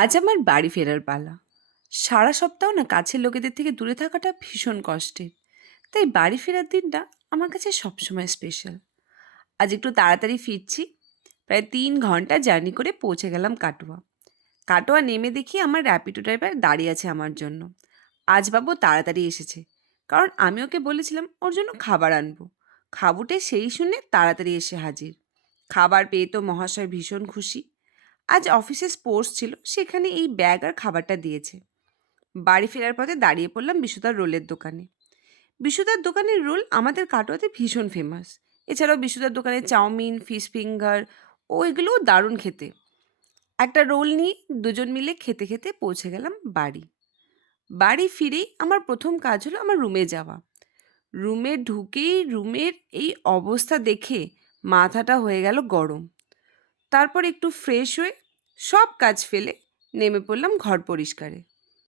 আজ আমার বাড়ি ফেরার পালা। সারা সপ্তাহ না কাছের লোকেদের থেকে দূরে থাকাটা ভীষণ কষ্টের। তাই বাড়ি ফেরার দিনটা আমার কাছে সবসময় স্পেশাল। আজ একটু তাড়াতাড়ি ফিরছি। প্রায় ৩ ঘন্টা জার্নি করে পৌঁছে গেলাম কাটোয়া। কাটোয়া নেমে দেখি আমার র্যাপিডো ড্রাইভার দাঁড়িয়ে আছে আমার জন্য। আজ বাবু তাড়াতাড়ি এসেছে, কারণ আমি ওকে বলেছিলাম ওর জন্য খাবার আনবো। খাবুটে সেই শুনে তাড়াতাড়ি এসে হাজির। খাবার পেয়ে তো মহাশয় ভীষণ খুশি। আজ অফিসে স্পোর্টস ছিল, সেখানে এই ব্যাগ আর খাবারটা দিয়েছে। বাড়ি ফেরার পথে দাঁড়িয়ে পড়লাম বিশুদার রোলের দোকানে। বিশুদার দোকানের রোল আমাদের কাটোয়াতে ভীষণ ফেমাস। এছাড়াও বিশুদার দোকানে চাউমিন, ফিশ ফিঙ্গার ও এগুলোও দারুণ খেতে। একটা রোল নিয়ে দুজন মিলে খেতে খেতে পৌঁছে গেলাম বাড়ি। বাড়ি ফিরেই আমার প্রথম কাজ হলো আমার রুমে যাওয়া। রুমে ঢুকেই রুমের এই অবস্থা দেখে মাথাটা হয়ে গেল গরম। তারপর একটু ফ্রেশ হয়ে সব কাজ ফেলে নেমে পড়লাম ঘর পরিষ্কারে।